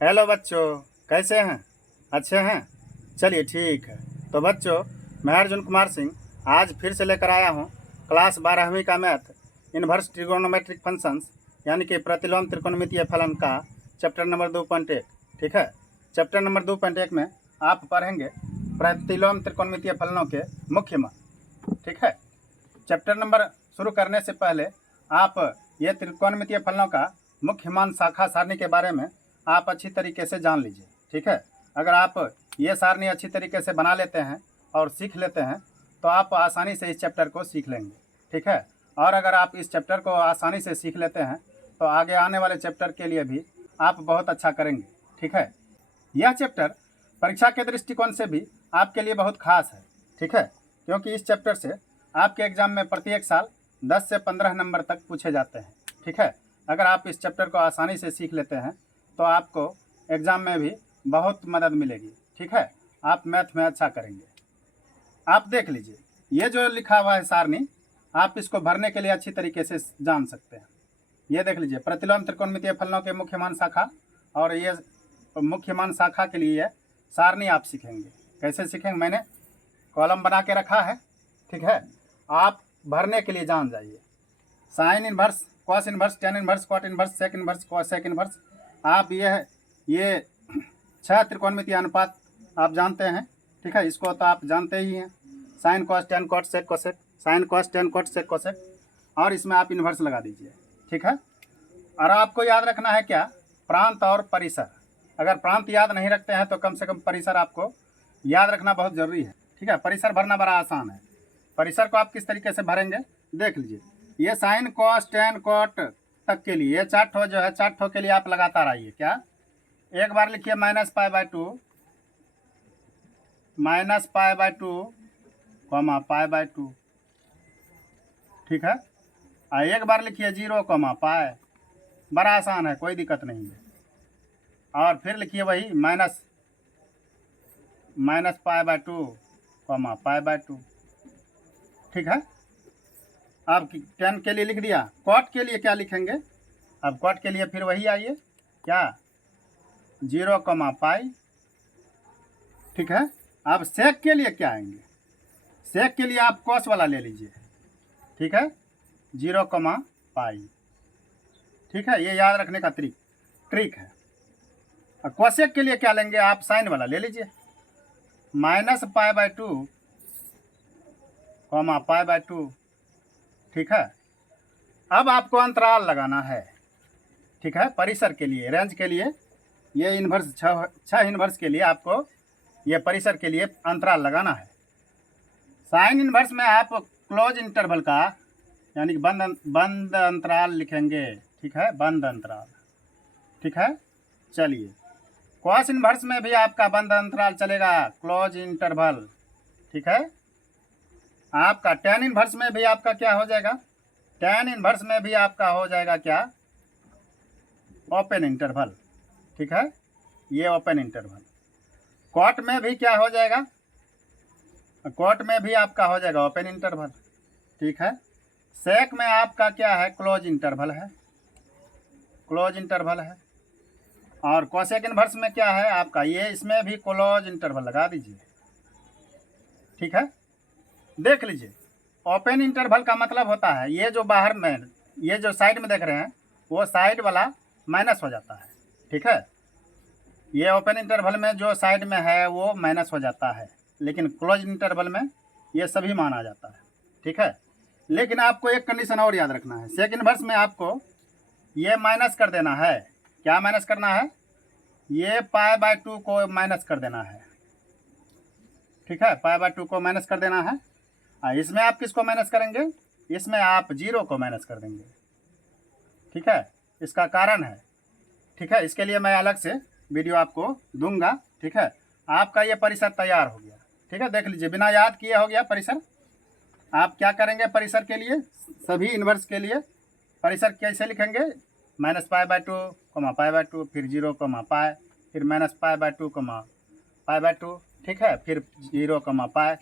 Hello बच्चों, कैसे हैं? अच्छे हैं। चलिए ठीक है। तो बच्चों, मैं अर्जुन कुमार सिंह आज फिर से लेकर आया हूँ क्लास 12वीं का मैथ इन्वर्स ट्रिगोनोमेट्रिक फंक्शंस यानी कि प्रतिलोम त्रिकोणमितीय फलन का चैप्टर नंबर 2.1। ठीक है। चैप्टर नंबर 2.1 में आप पढ़ेंगे प्रतिलोम त्रिकोणमितीय फलनों के मुख्य मान। ठीक है। चैप्टर नंबर शुरू करने से पहले आप ये त्रिकोणमितीय फलनों का मुख्य मान शाखा सारणी के बारे में आप अच्छी तरीके से जान लीजिए। ठीक है। अगर आप ये सारणी अच्छी तरीके से बना लेते हैं और सीख लेते हैं तो आप आसानी से इस चैप्टर को सीख लेंगे। ठीक है। और अगर आप इस चैप्टर को आसानी से सीख लेते हैं तो आगे आने वाले चैप्टर के लिए भी आप बहुत अच्छा करेंगे। ठीक है। यह चैप्टर परीक्षा के दृष्टिकोण से भी आपके लिए बहुत खास है। ठीक है। क्योंकि इस चैप्टर से आपके एग्जाम में प्रत्येक साल 10 से 15 नंबर तक पूछे जाते हैं। ठीक है। अगर आप इस चैप्टर को आसानी से सीख लेते हैं तो आपको एग्ज़ाम में भी बहुत मदद मिलेगी। ठीक है। आप मैथ में अच्छा करेंगे। आप देख लीजिए, ये जो लिखा हुआ है सारणी, आप इसको भरने के लिए अच्छी तरीके से जान सकते हैं। ये देख लीजिए, प्रतिलोम त्रिकोणमितीय फलनों के मुख्य मान शाखा, और ये मुख्य मान शाखा के लिए सारणी आप सीखेंगे। कैसे सीखेंगे? मैंने कॉलम बना के रखा है। ठीक है। आप भरने के लिए जान जाइए। Sine inverse, cos inverse, tan inverse, cot inverse, sec inverse, cosec inverse. आप ये 6 त्रिकोणमितीय अनुपात आप जानते हैं। ठीक है। इसको तो आप जानते ही हैं। Sine cos tan cot sec cosec, sine cos tan cot sec cosec, और इसमें आप इन्वर्स लगा दीजिए। ठीक है। और आपको याद रखना है क्या? प्रांत और परिसर। अगर प्रांत याद नहीं रखते हैं तो कम से कम परिसर आपको याद रखना बहुत ज़रूरी है। ठीक है। परिसर भरना बड़ा आसान है। परिसर को आप किस तरीके से भरेंगे देख लीजिए। ये साइन कॉस टेन कॉट तक के लिए, ये 4 ठो जो है, 4 ठो के लिए आप लगातार आइए। क्या? एक बार लिखिए -π/2, -π/2, π/2। ठीक है। और एक बार लिखिए 0, π। बड़ा आसान है, कोई दिक्कत नहीं है। और फिर लिखिए वही -π/2, π/2। ठीक है। अब 10 के लिए लिख दिया। कॉट के लिए क्या लिखेंगे? अब कॉट के लिए फिर वही आइए, क्या? 0, π। ठीक है। अब सेक के लिए क्या आएंगे? सेक के लिए आप कॉस वाला ले लीजिए। ठीक है। 0, π। ठीक है। ये याद रखने का ट्रिक है। और कॉसेक के लिए क्या लेंगे? आप साइन वाला ले लीजिए। -π/2, π/2। ठीक है। अब आपको अंतराल लगाना है। ठीक है। परिसर के लिए, रेंज के लिए, ये इन्वर्स 6 इन्वर्स के लिए आपको ये परिसर के लिए अंतराल लगाना है। साइन इन्वर्स में आप क्लोज इंटरवल का यानी कि बंद अंतराल लिखेंगे। ठीक है। बंद अंतराल। ठीक है। चलिए, कॉस इन्वर्स में भी आपका बंद अंतराल चलेगा, क्लोज इंटरवल। ठीक है। आपका टेन इन्वर्स में भी आपका क्या हो जाएगा? टेन इन्वर्स में भी आपका हो जाएगा क्या? Open interval. ठीक है। ये ओपन इंटरवल। कॉट में भी क्या हो जाएगा? कॉट में भी आपका हो जाएगा ओपन इंटरवल। ठीक है। सेक में आपका क्या है? क्लोज इंटरवल है, क्लोज इंटरवल है। और कोसेक इन्वर्स में क्या है आपका? ये इसमें भी क्लोज इंटरवल लगा दीजिए। ठीक है। देख लीजिए, ओपन इंटरवल का मतलब होता है ये जो बाहर में, ये जो साइड में देख रहे हैं, वो साइड वाला माइनस हो जाता है। ठीक है। ये ओपन इंटरवल में जो साइड में है वो माइनस हो जाता है, लेकिन क्लोज इंटरवल में ये सभी मान आ जाता है। ठीक है। लेकिन आपको एक कंडीशन और याद रखना है। सेक इन्वर्स में आपको ये माइनस कर देना है। क्या माइनस करना है? ये π/2 को माइनस कर देना है। ठीक है। π/2 को माइनस कर देना है। इसमें आप किसको माइनस करेंगे? इसमें आप 0 को माइनस कर देंगे। ठीक है। इसका कारण है। ठीक है। इसके लिए मैं अलग से वीडियो आपको दूंगा। ठीक है। आपका ये परिसर तैयार हो गया। ठीक है। देख लीजिए, बिना याद किए हो गया परिसर। आप क्या करेंगे परिसर के लिए? सभी इन्वर्स के लिए परिसर कैसे लिखेंगे? -π/2, π/2, फिर 0, π, फिर -π/2, π/2। ठीक है। फिर 0, π,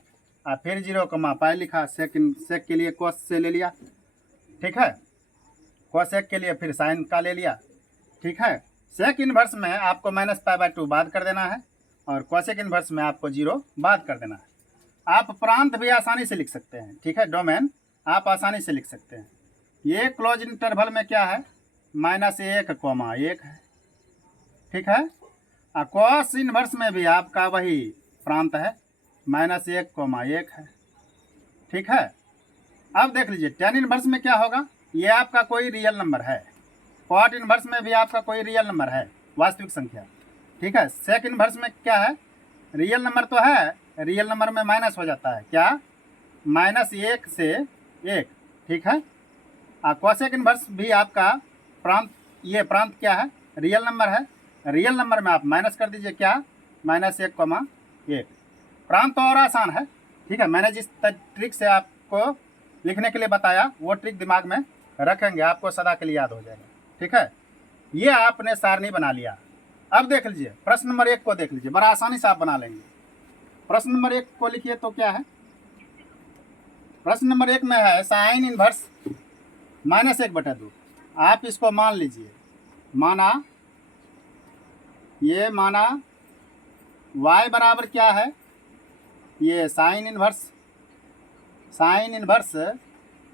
और फिर 0, π लिखा। सेक के लिए कॉस से ले लिया। ठीक है। कॉसेक के लिए फिर साइन का ले लिया। ठीक है। सेक इन्वर्स में आपको माइनस पाई बाय 2 बाद कर देना है और कोसेक इन्वर्स में आपको 0 बाद कर देना है। आप प्रांत भी आसानी से लिख सकते हैं, ठीक है, डोमेन आप आसानी से लिख सकते हैं। ये क्लोज इंटरवल में क्या है, -1, है, ठीक है। कॉस इन्वर्स में भी आपका वही प्रांत है, -1, है, ठीक है। अब देख लीजिए tan इन्वर्स में क्या होगा, ये आपका कोई रियल नंबर है। कॉट इन्वर्स में भी आपका कोई रियल नंबर है, वास्तविक संख्या, ठीक है। सेक इन्वर्स में क्या है, रियल नंबर तो है, रियल नंबर में माइनस हो जाता है, क्या, -1 से 1, ठीक है। कोसेक इन्वर्स भी आपका प्रांत, ये प्रांत क्या है, रियल नंबर है, रियल नंबर में आप माइनस कर दीजिए, क्या, -1, प्रांत तो और आसान है, ठीक है। मैंने जिस ट्रिक से आपको लिखने के लिए बताया वो ट्रिक दिमाग में रखेंगे, आपको सदा के लिए याद हो जाएगा, ठीक है। ये आपने सारणी बना लिया। अब देख लीजिए प्रश्न नंबर 1 को देख लीजिए, बड़ा आसानी से आप बना लेंगे। प्रश्न नंबर 1 को लिखिए तो क्या है, प्रश्न नंबर 1 में है साइन इन्वर्स -1/2। आप इसको मान लीजिए, माना ये माना y बराबर क्या है, ये साइन इन्वर्स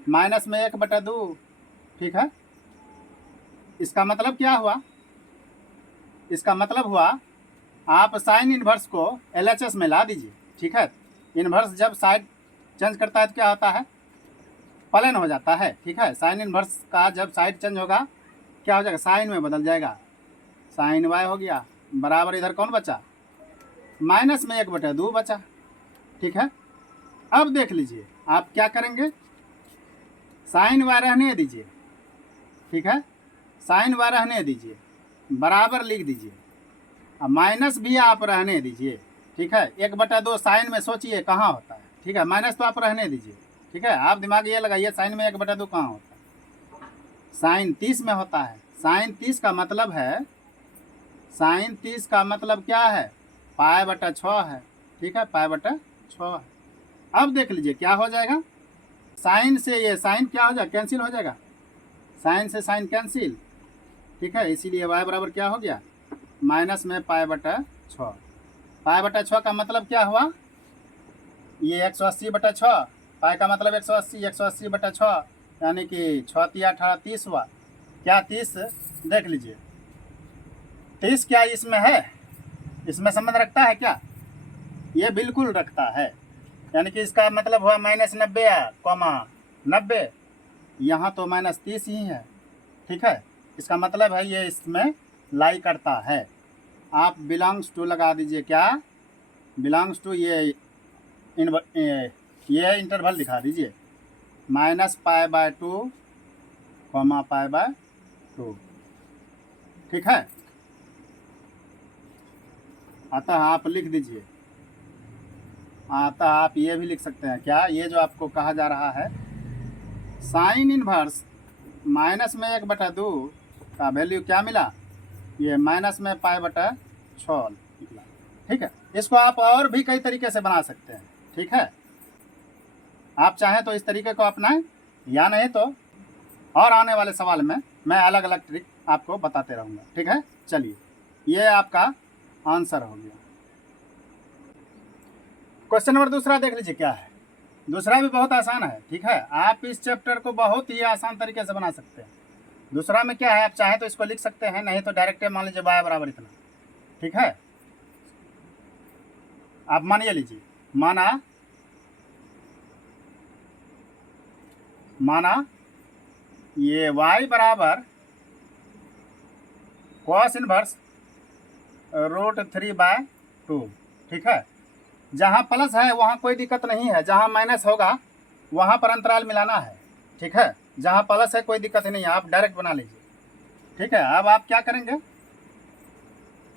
-1/2, ठीक है। इसका मतलब क्या हुआ, इसका मतलब हुआ आप साइन इन्वर्स को LHS में ला दीजिए, ठीक है। इन्वर्स जब साइड चेंज करता है तो क्या होता है, प्लेन हो जाता है, ठीक है। साइन इन्वर्स का जब साइड चेंज होगा क्या हो जाएगा, साइन में बदल जाएगा, साइन y हो गया, बराबर इधर कौन बचा, -1/2 बचा, ठीक है। अब देख लीजिए आप क्या करेंगे, साइन y रहने दीजिए, ठीक है, साइन y रहने दीजिए, बराबर लिख दीजिए, अब माइनस भी आप रहने दीजिए, ठीक है। 1/2 साइन में सोचिए कहाँ होता है, ठीक है, माइनस तो आप रहने दीजिए, ठीक है। आप दिमाग ये लगाइए साइन में 1/2 कहाँ होता है, साइन 30 में होता है। साइन 30 का मतलब है, साइन 30 का मतलब क्या है, π/6 है, ठीक है, π/6 है। अब देख लीजिए क्या हो जाएगा, साइन से ये साइन क्या हो जाएगा, कैंसिल हो जाएगा, साइन से साइन कैंसिल, ठीक है। इसीलिए y बराबर क्या हो गया, माइनस में π/6। π/6 का मतलब क्या हुआ, ये 180/6, पाई का मतलब 180, 180/6 यानी कि 6 × 18 30 हुआ, क्या 30, देख लीजिए 30 क्या इसमें है, इसमें संबंध रखता है क्या, ये बिल्कुल रखता है, यानी कि इसका मतलब हुआ -90, 90, यहाँ तो -30 ही है, ठीक है। इसका मतलब है ये इसमें लाई करता है। आप बिलोंग्स टू लगा दीजिए, क्या, बिलोंग्स टू ये इंटरवल दिखा दीजिए, -π/2, π/2, ठीक है। अतः आप लिख दीजिए, अतः आप ये भी लिख सकते हैं, क्या, ये जो आपको कहा जा रहा है साइन इन्वर्स -1/2 का वैल्यू क्या मिला, ये -π/6 निकला, ठीक है। इसको आप और भी कई तरीके से बना सकते हैं, ठीक है। आप चाहें तो इस तरीके को अपनाएं, या नहीं तो और आने वाले सवाल में मैं अलग अलग ट्रिक आपको बताते रहूँगा, ठीक है। चलिए ये आपका आंसर हो गया। क्वेश्चन नंबर 2 देख लीजिए क्या है, दूसरा भी बहुत आसान है, ठीक है। आप इस चैप्टर को बहुत ही आसान तरीके से बना सकते हैं। दूसरा में क्या है, आप चाहें तो इसको लिख सकते हैं, नहीं तो डायरेक्ट मान लीजिए y बराबर इतना, ठीक है। आप मानिए लीजिए, माना ये y बराबर cos इनवर्स √3/2, ठीक है। जहाँ प्लस है वहाँ कोई दिक्कत नहीं है, जहाँ माइनस होगा वहाँ पर अंतराल मिलाना है, ठीक है। जहाँ प्लस है कोई दिक्कत नहीं है, आप डायरेक्ट बना लीजिए, ठीक है। अब आप क्या करेंगे,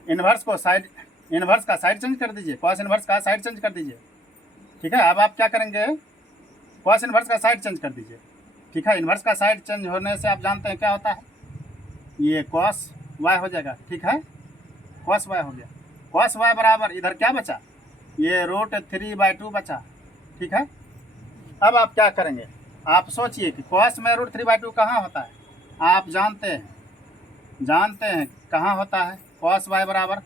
इन्वर्स का साइड चेंज कर दीजिए, कॉस इन्वर्स का साइड चेंज कर दीजिए, ठीक है। अब आप क्या करेंगे, कॉस इन्वर्स का साइड चेंज कर दीजिए, ठीक है। इन्वर्स का साइड चेंज होने से आप जानते हैं क्या होता है, ये कॉस y हो जाएगा, ठीक है, कॉस y हो गया। कॉस y बराबर इधर क्या बचा, ये √3/2 बचा, ठीक है। अब आप क्या करेंगे, आप सोचिए कि कॉस में √3/2 कहाँ होता है, आप जानते हैं जानते हैं कहाँ होता है cos y बराबर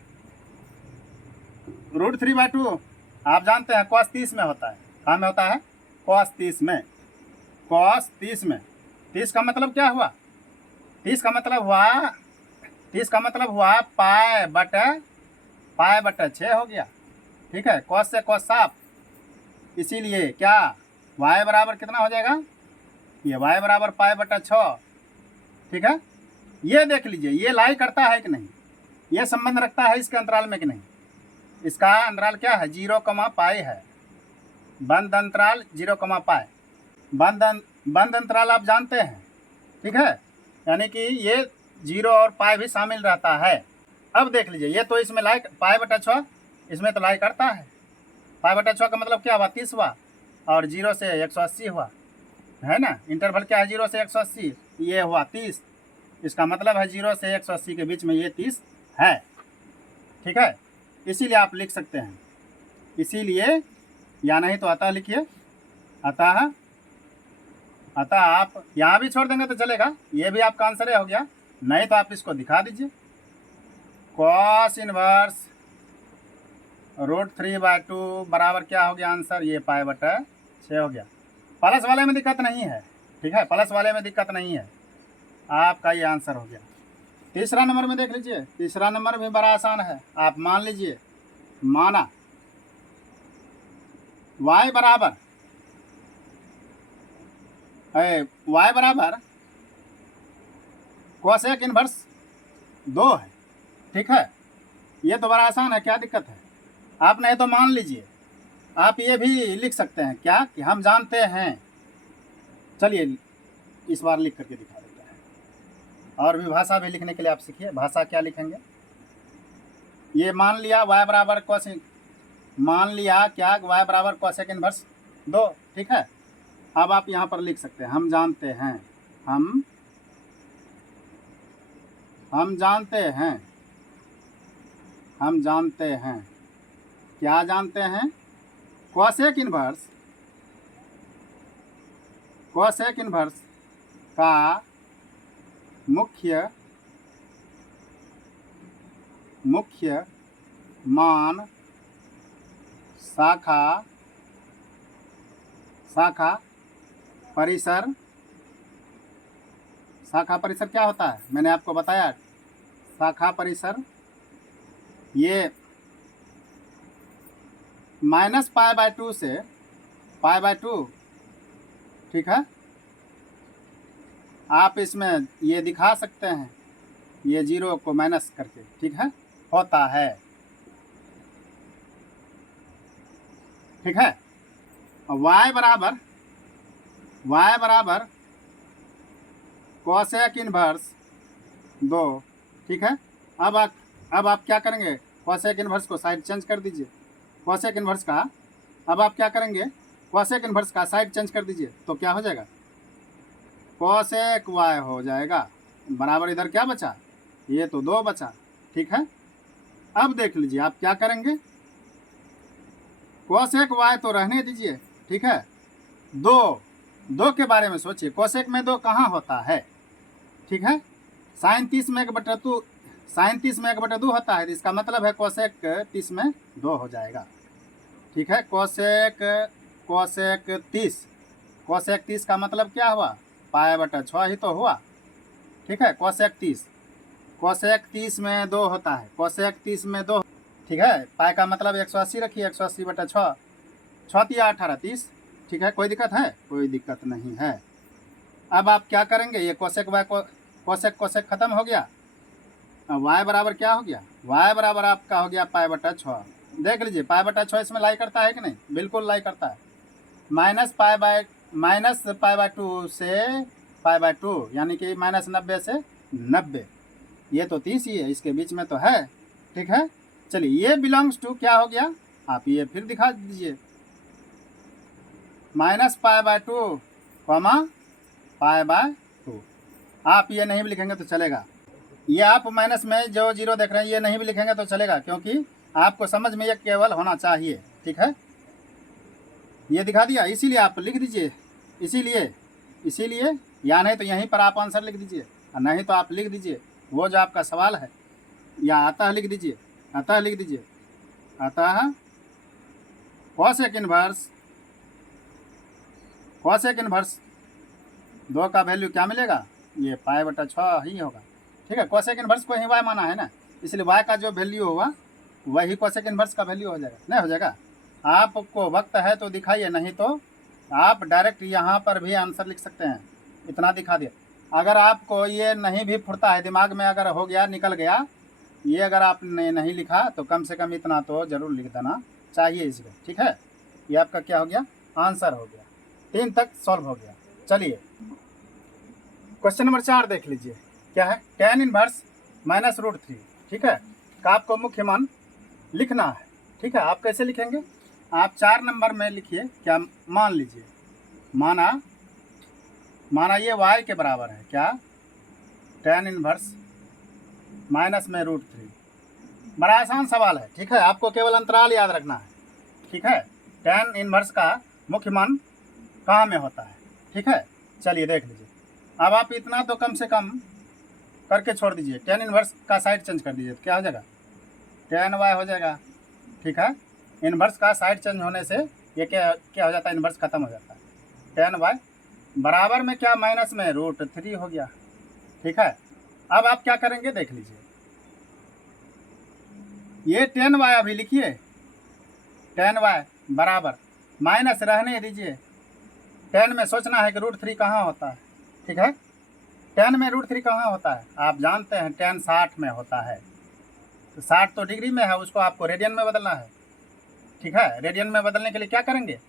√3/2। आप जानते हैं cos 30 में होता है। कहाँ में होता है? cos 30 में। cos 30 में 30 का मतलब क्या हुआ? 30 का मतलब हुआ पाई बटे 6 हो गया। ठीक है, cos से cos साफ, इसीलिए क्या y बराबर कितना हो जाएगा? ये y बराबर पाई/6। ठीक है, ये देख लीजिए ये लाई करता है कि नहीं, ये संबंध रखता है इसके अंतराल में कि नहीं। इसका अंतराल क्या है? 0, पाई है। बंद अंतराल 0, पाई। बंद अंतराल आप जानते हैं। ठीक है, यानी कि ये 0 और पाई भी शामिल रहता है। अब देख लीजिए ये तो इसमें लाई पाई/6, इसमें तो लाई करता है। पाई/6 का मतलब क्या हुआ? 30 हुआ, और 0 से 180 हुआ, है ना। इंटरवल क्या है? 0 से 180, ये हुआ 30। इसका मतलब है 0 से 180 के बीच में ये 30 है। ठीक है, इसीलिए आप लिख सकते हैं, इसीलिए, या नहीं तो अतः लिखिए। अतः आप यहाँ भी छोड़ देंगे तो चलेगा, ये भी आपका आंसर हो गया। नहीं तो आप इसको दिखा दीजिए। cos इनवर्स √3/2 बराबर क्या हो गया आंसर? ये पाई/6 हो गया। प्लस वाले में दिक्कत नहीं है। ठीक है, प्लस वाले में दिक्कत नहीं है, आपका ये आंसर हो गया। तीसरा नंबर में देख लीजिए। तीसरा नंबर भी बड़ा आसान है। आप मान लीजिए, माना y बराबर कोसेक इनवर्स 2 है। ठीक है, ये तो बड़ा आसान है, क्या दिक्कत है? आप नहीं तो मान लीजिए, आप ये भी लिख सकते हैं क्या कि हम जानते हैं। चलिए इस बार लिख करके दिखा देते हैं। और भी भाषा भी लिखने के लिए आप सीखिए। भाषा क्या लिखेंगे? ये मान लिया y बराबर कोसेक, मान लिया क्या y बराबर कोसेक इनवर्स 2। ठीक है, अब आप यहाँ पर लिख सकते हैं हम जानते हैं। हम जानते हैं क्या जानते हैं? कोसेक इनवर्स का मुख्य मान शाखा परिसर क्या होता है? मैंने आपको बताया, शाखा परिसर ये -पाई/2 से पाई/2। ठीक है, आप इसमें ये दिखा सकते हैं, ये 0 को माइनस करके। ठीक है, होता है। ठीक है, y बराबर कोसेक इनवर्स 2। ठीक है, अब आप क्या करेंगे? कोसेक इनवर्स को साइड चेंज कर दीजिए। कोसेक इनवर्स का अब आप क्या करेंगे? कोसेक इनवर्स का साइड चेंज कर दीजिए, तो क्या हो जाएगा? कोसेक y हो जाएगा। बराबर इधर क्या बचा? ये तो 2 बचा। ठीक है, अब देख लीजिए आप क्या करेंगे। कोसेक y तो रहने दीजिए। ठीक है, 2 के बारे में सोचिए। कोसेक में 2 कहाँ होता है? ठीक है, साइन 30 में 1/2 होता है। इसका मतलब है कोसेक 30 में 2 हो जाएगा। ठीक है, कोसेक 30 का मतलब क्या हुआ? पाई/6 ही तो हुआ। ठीक है, कोसेक 30 में 2 होता है। कोसेक 30 में 2। ठीक है, पाई का मतलब 180 रखिए। 180/6, 6 × 18 30। ठीक है, कोई दिक्कत है? कोई दिक्कत नहीं है। अब आप क्या करेंगे? ये कोसेक y को कोसेक खत्म हो गया। y बराबर क्या हो गया? y बराबर आपका हो गया पाई/6। देख लीजिए पाई/6 इसमें लाई करता है कि नहीं? बिल्कुल लाई करता है। -पाई/2 से पाई/2 यानी कि -90 से 90, ये तो 30 ही है, इसके बीच में तो है। ठीक है, चलिए ये बिलोंग्स टू क्या हो गया? आप ये फिर दिखा दीजिए। -पाई/2 पाई/2। आप ये नहीं भी लिखेंगे तो चलेगा। ये आप माइनस में जो 0 देख रहे हैं ये नहीं भी लिखेंगे तो चलेगा, क्योंकि आपको समझ में ये केवल होना चाहिए। ठीक है, ये दिखा दिया, इसीलिए आप लिख दीजिए। इसीलिए या नहीं तो यहीं पर आप आंसर लिख दीजिए, और नहीं तो आप लिख दीजिए वो जो आपका सवाल है, या अतः लिख दीजिए, अतः लिख दीजिए, अतः कोसेक इनवर्स, कोसेक इनवर्स 2 का वैल्यू क्या मिलेगा, ये π/6 ही होगा। ठीक है, कोसेक इनवर्स को ही y माना है ना, इसलिए y का जो वैल्यू होगा वही कोसेक इनवर्स का वैल्यू हो जाएगा, नहीं हो जाएगा। आपको वक्त है तो दिखाइए, नहीं तो आप डायरेक्ट यहाँ पर भी आंसर लिख सकते हैं, इतना दिखा दिया। अगर आपको ये नहीं भी फुरता है दिमाग में, अगर हो गया निकल गया ये, अगर आपने नहीं लिखा तो कम से कम इतना तो ज़रूर लिख देना चाहिए इसमें। ठीक है, ये आपका क्या हो गया, आंसर हो गया, 3 तक सॉल्व हो गया। चलिए क्वेश्चन नंबर 4 देख लीजिए, क्या है, tan इनवर्स -√3। ठीक है, का आपको मुख्य मान लिखना है। ठीक है, आप कैसे लिखेंगे, आप 4 नंबर में लिखिए, क्या मान लीजिए, माना ये y के बराबर है, क्या, tan इनवर्स -√3। बड़ा आसान सवाल है। ठीक है, आपको केवल अंतराल याद रखना है। ठीक है, tan इनवर्स का मुख्य मान कहाँ में होता है। ठीक है, चलिए देख लीजिए। अब आप इतना तो कम से कम करके छोड़ दीजिए, tan इनवर्स का साइड चेंज कर दीजिए, तो क्या हो जाएगा, tan y हो जाएगा। ठीक है, इनवर्स का साइड चेंज होने से ये क्या हो जाता है, इनवर्स खत्म हो जाता है। tan y बराबर में क्या, माइनस में √3 हो गया। ठीक है, अब आप क्या करेंगे देख लीजिए, ये tan y अभी लिखिए, tan y बराबर माइनस रहने दीजिए, tan में सोचना है कि √3 कहाँ होता है। ठीक है, tan में √3 कहाँ होता है, आप जानते हैं tan 60 में होता है, तो 60 तो डिग्री में है, उसको आपको रेडियन में बदलना है। ठीक है, रेडियन में बदलने के लिए क्या करेंगे,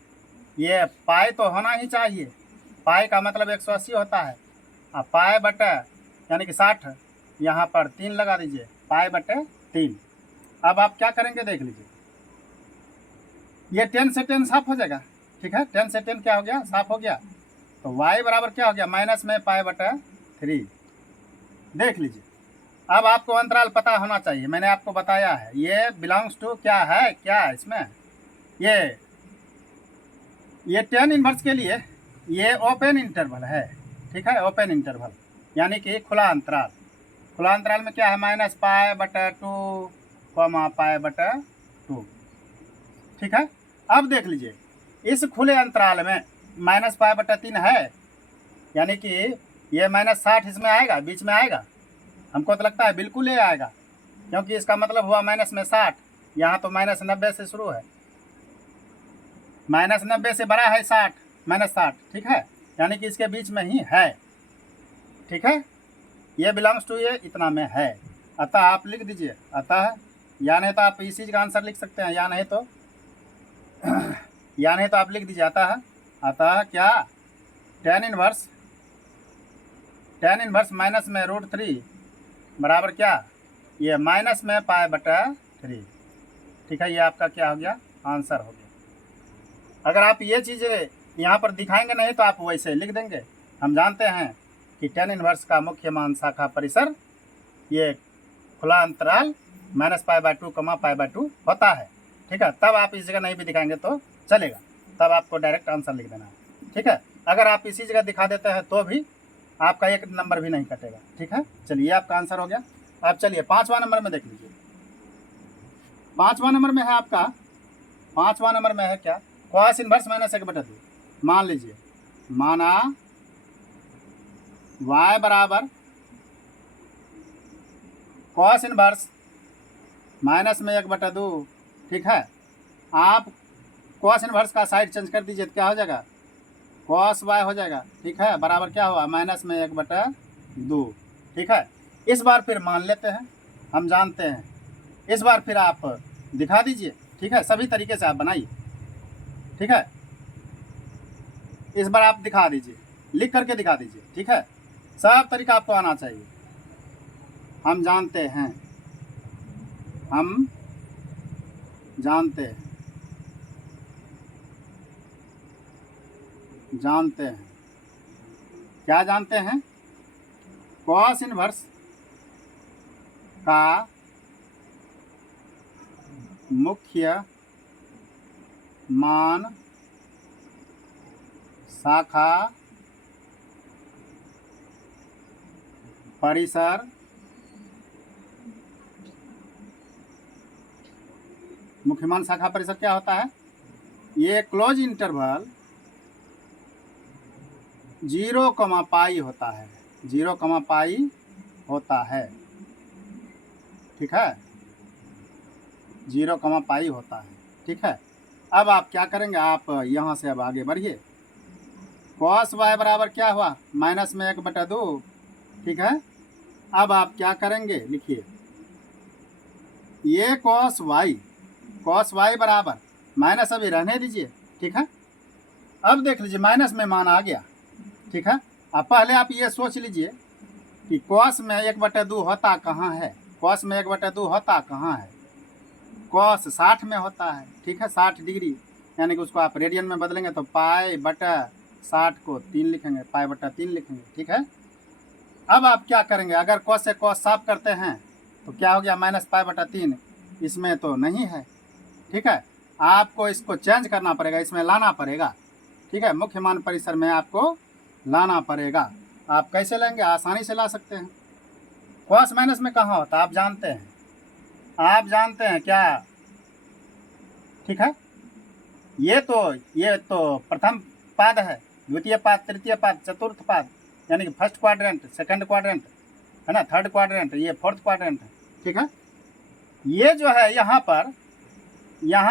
ये पाई तो होना ही चाहिए, पाई का मतलब 180 होता है, अब π/, यानी कि 60, यहाँ पर 3 लगा दीजिए, π/3। अब आप क्या करेंगे देख लीजिए, ये 10 से 10 साफ हो जाएगा। ठीक है, 10 से 10 क्या हो गया, साफ हो गया, तो y बराबर क्या हो गया, माइनस में π/3। देख लीजिए, अब आपको अंतराल पता होना चाहिए, मैंने आपको बताया है, ये बिलोंग्स टू क्या है, क्या इसमें ये tan इनवर्स के लिए ये ओपन इंटरवल है। ठीक है, ओपन इंटरवल यानी कि खुला अंतराल। खुला अंतराल में क्या है, -π/2, π/2। ठीक है, अब देख लीजिए, इस खुले अंतराल में -π/3 है, यानी कि ये -60 इसमें आएगा, बीच में आएगा, हमको तो लगता है बिल्कुल ही आएगा, क्योंकि इसका मतलब हुआ माइनस में 60, यहाँ तो -90 से शुरू है, -90 से बड़ा है 60, -60। ठीक है, यानी कि इसके बीच में ही है। ठीक है, ये बिलोंग्स टू ये इतना में है, अतः आप लिख दीजिए अतः, या नहीं तो आप इस चीज़ का आंसर लिख सकते हैं, या नहीं तो आप लिख दीजिए अतः क्या, tan इनवर्स माइनस में √3 बराबर क्या, ये माइनस में π/3। ठीक है, ये आपका क्या हो गया, आंसर हो गया। अगर आप ये चीज़ें यहाँ पर दिखाएंगे नहीं तो आप वैसे लिख देंगे। हम जानते हैं कि tan इनवर्स का मुख्य मान शाखा परिसर ये खुला अंतराल -π/2, π/2 होता है। ठीक है, तब आप इस जगह नहीं भी दिखाएंगे तो चलेगा, तब आपको डायरेक्ट आंसर लिख देना है। ठीक है, अगर आप इसी जगह दिखा देते हैं तो भी आपका 1 नंबर भी नहीं कटेगा। ठीक है, चलिए आपका आंसर हो गया। अब चलिए 5वां नंबर में देख लीजिए, 5वां नंबर में है आपका, 5वां नंबर में है क्या, cos इनवर्स -1/2। मान लीजिए, माना y बराबर cos इनवर्स -1/2। ठीक है, आप cos इनवर्स का साइड चेंज कर दीजिए तो क्या हो जाएगा, cos y हो जाएगा। ठीक है, बराबर क्या हुआ, -1/2। ठीक है, इस बार फिर मान लेते हैं, हम जानते हैं, इस बार फिर आप दिखा दीजिए। ठीक है, सभी तरीके से आप बनाइए। ठीक है, इस बार आप दिखा दीजिए, लिख करके दिखा दीजिए। ठीक है, सब तरीका आपको आना चाहिए। हम जानते हैं क्या जानते हैं, cos इनवर्स का मुख्य मान शाखा परिसर मुख्यमान शाखा परिसर क्या होता है? ये क्लोज इंटरवल 0, पाई होता है, 0, पाई होता है, ठीक है, 0, पाई होता है, ठीक है। अब आप क्या करेंगे, आप यहाँ से अब आगे बढ़िए। कॉस वाई बराबर क्या हुआ? -1/2, ठीक है। अब आप क्या करेंगे, लिखिए, ये कॉस वाई बराबर माइनस, अभी रहने दीजिए, ठीक है। अब देख लीजिए माइनस में मान आ गया, ठीक है। अब पहले आप ये सोच लीजिए कि कॉस में 1/2 होता कहाँ है? कॉस में 1/2 होता कहाँ है? कॉस 60 में होता है, ठीक है, 60 डिग्री, यानी कि उसको आप रेडियन में बदलेंगे तो π/60 को 3 लिखेंगे, π/3 लिखेंगे, ठीक है। अब आप क्या करेंगे, अगर कॉस से कॉस साफ करते हैं तो क्या हो गया, -π/3, इसमें तो नहीं है, ठीक है। आपको इसको चेंज करना पड़ेगा, इसमें लाना पड़ेगा, ठीक है, मुख्य मान परिसर में आपको लाना पड़ेगा। आप कैसे लेंगे? आसानी से ला सकते हैं। कॉस माइनस में कहाँ होता है आप जानते हैं, आप जानते हैं क्या, ठीक है। ये तो प्रथम पाद है, द्वितीय पाद, तृतीय पाद, चतुर्थ पाद, यानी कि फर्स्ट क्वाड्रेंट, सेकंड क्वाड्रेंट, है ना, थर्ड क्वाड्रेंट, ये फोर्थ क्वाड्रेंट है, ठीक है। ये जो है यहाँ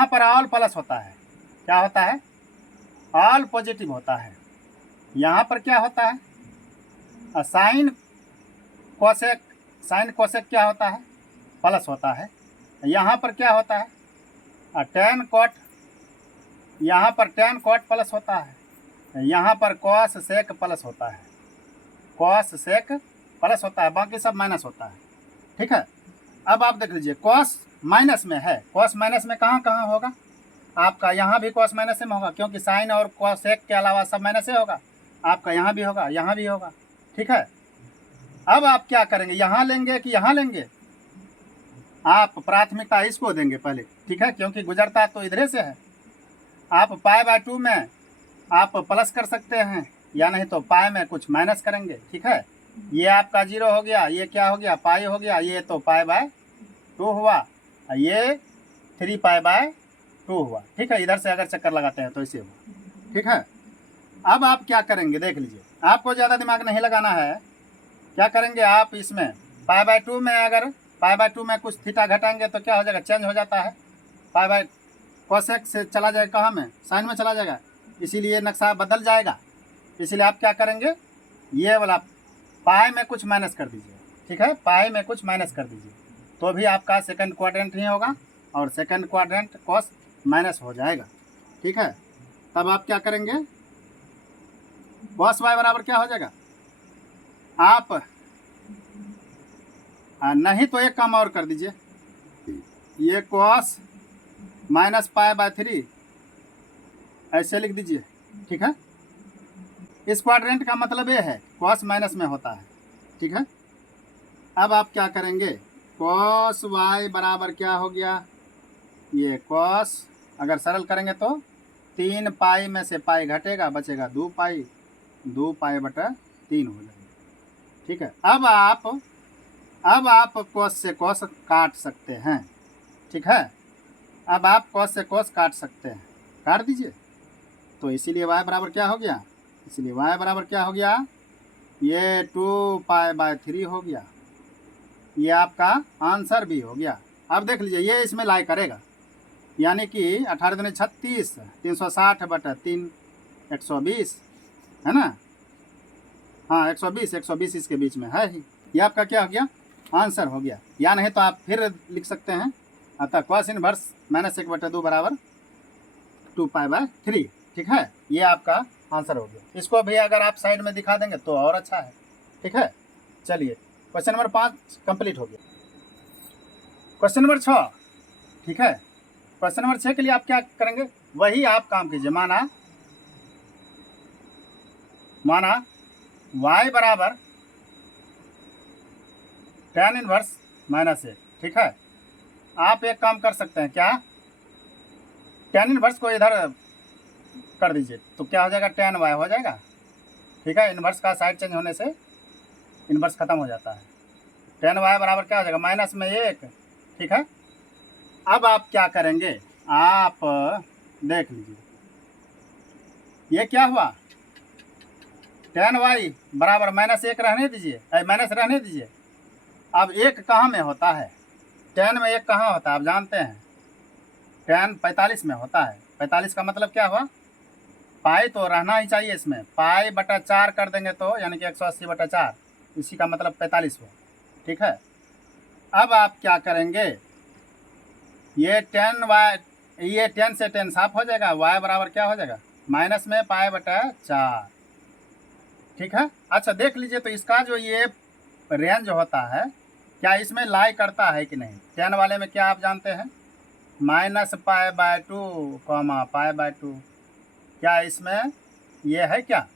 पर ऑल प्लस होता है, क्या होता है? ऑल पॉजिटिव होता है। यहाँ पर क्या होता है? साइन कोसेक क्या होता है? प्लस होता है। यहाँ पर क्या होता है? टेन कॉट, यहाँ पर टेन कॉट प्लस होता है, यहाँ पर कॉस सेक प्लस होता है, कॉस सेक प्लस होता है, बाकी सब माइनस होता है, ठीक है। अब आप देख लीजिए कॉस माइनस में है, कॉस माइनस में कहाँ कहाँ होगा आपका? यहाँ भी कॉस माइनस में होगा, क्योंकि साइन और कॉस सेक के अलावा सब माइनस से होगा, आपका यहाँ भी होगा, यहाँ भी होगा, ठीक है। अब आप क्या करेंगे, यहाँ लेंगे कि यहाँ लेंगे? आप प्राथमिकता इसको देंगे पहले, ठीक है, क्योंकि गुजरता तो इधरे से है। आप π/2 में आप प्लस कर सकते हैं, या नहीं तो पाई में कुछ माइनस करेंगे, ठीक है। ये आपका 0 हो गया, ये क्या हो गया, पाई हो गया, ये तो π/2 हुआ, ये 3π/2 हुआ, ठीक है। इधर से अगर चक्कर लगाते हैं तो ऐसे हुआ, ठीक है। अब आप क्या करेंगे, देख लीजिए, आपको ज़्यादा दिमाग नहीं लगाना है। क्या करेंगे आप, इसमें π/2 में अगर π/2 में कुछ थीटा घटाएंगे तो क्या हो जाएगा, चेंज हो जाता है, π कोसेक से चला जाएगा कहाँ में, साइन में चला जाएगा, इसीलिए नक्शा बदल जाएगा। इसलिए आप क्या करेंगे, ये वाला पाई में कुछ माइनस कर दीजिए, ठीक है, पाई में कुछ माइनस कर दीजिए, तो भी आपका सेकंड क्वाड्रेंट ही होगा, और सेकंड क्वाड्रेंट कॉस माइनस हो जाएगा, ठीक है। तब आप क्या करेंगे, कॉस वाई बराबर क्या हो जाएगा, आप नहीं तो एक काम और कर दीजिए, ये कॉस -π/3 ऐसे लिख दीजिए, ठीक है। इस क्वाड्रेंट का मतलब ये है कॉस माइनस में होता है, ठीक है। अब आप क्या करेंगे, कॉस वाई बराबर क्या हो गया, ये कॉस अगर सरल करेंगे तो 3 पाई में से पाई घटेगा, बचेगा 2 पाई, 2π/3 हो जाएगा, ठीक है। अब आप कॉस से कॉस काट सकते हैं, ठीक है। अब आप कॉस से कॉस काट सकते हैं, काट दीजिए, तो इसीलिए y बराबर क्या हो गया, इसलिए y बराबर क्या हो गया, ये 2π/3 हो गया, ये आपका आंसर भी हो गया। अब देख लीजिए ये इसमें लाई करेगा, यानी कि 18 दूनी 36, 360/3 120 है ना, हाँ 120 इसके बीच में है ही, ये आपका क्या हो गया, आंसर हो गया। या नहीं तो आप फिर लिख सकते हैं, अतः कॉस इनवर्स -1/2 बराबर 2π/3, ठीक है, ये आपका आंसर हो गया। इसको भी अगर आप साइड में दिखा देंगे तो और अच्छा है, ठीक है। चलिए क्वेश्चन नंबर 5 कंप्लीट हो गया। क्वेश्चन नंबर 6, ठीक है, क्वेश्चन नंबर 6 के लिए आप क्या करेंगे, वही आप काम कीजिए। माना y बराबर tan इनवर्स -1, ठीक है। आप एक काम कर सकते हैं, क्या, tan इनवर्स को इधर कर दीजिए तो क्या हो जाएगा, tan y हो जाएगा, ठीक है। इनवर्स का साइड चेंज होने से इनवर्स खत्म हो जाता है। tan y बराबर क्या हो जाएगा, -1, ठीक है, अब आप क्या करेंगे, आप देख लीजिए ये क्या हुआ, tan y बराबर -1 रहने दीजिए, माइनस रहने दीजिए। अब एक कहाँ में होता है, tan में एक कहाँ होता है आप जानते हैं, tan 45 में होता है। 45 का मतलब क्या हुआ, पाई तो रहना ही चाहिए इसमें, पाई/4 कर देंगे तो यानी कि 180/4, इसी का मतलब 45 हुआ। ठीक है, अब आप क्या करेंगे, ये tan से tan साफ हो जाएगा, y बराबर क्या हो जाएगा, माइनस में पाई/4। ठीक है, अच्छा देख लीजिए तो इसका जो ये रेंज होता है क्या इसमें लाई करता है कि नहीं। tan वाले में क्या आप जानते हैं, -पाई/2 पाई/2, क्या इसमें ये है, क्या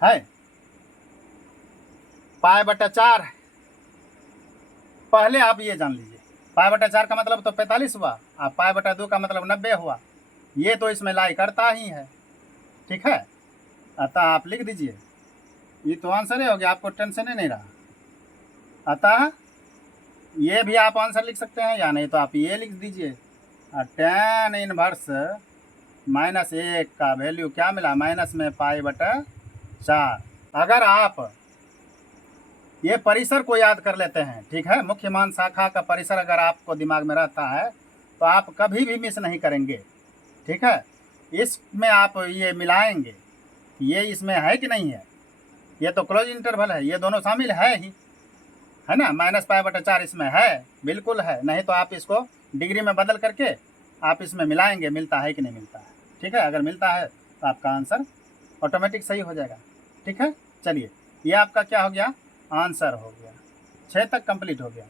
है पाई/4। पहले आप ये जान लीजिए, पाई/4 का मतलब तो 45 हुआ, और पाई/2 का मतलब 90 हुआ, ये तो इसमें लाई करता ही है। ठीक है, अतः आप लिख दीजिए, ये तो आंसर ही हो गया, आपको टेंशन ही नहीं रहा। अतः ये भी आप आंसर लिख सकते हैं, या नहीं तो आप ये लिख दीजिए, tan इनवर्स -1 का वैल्यू क्या मिला, माइनस में पाई/4। अगर आप ये परिसर को याद कर लेते हैं, ठीक है, मुख्य मान शाखा का परिसर अगर आपको दिमाग में रहता है तो आप कभी भी मिस नहीं करेंगे। ठीक है, इसमें आप ये मिलाएंगे, ये इसमें है कि नहीं है, ये तो क्लोज इंटरवल है, ये दोनों शामिल है ही, है ना, -पाई/4 इसमें है, बिल्कुल है, नहीं तो आप इसको डिग्री में बदल करके आप इसमें मिलाएंगे, मिलता है कि नहीं मिलता है। ठीक है, अगर मिलता है तो आपका आंसर ऑटोमेटिक सही हो जाएगा। ठीक है, चलिए ये आपका क्या हो गया, आंसर हो गया, 6 तक कंप्लीट हो गया।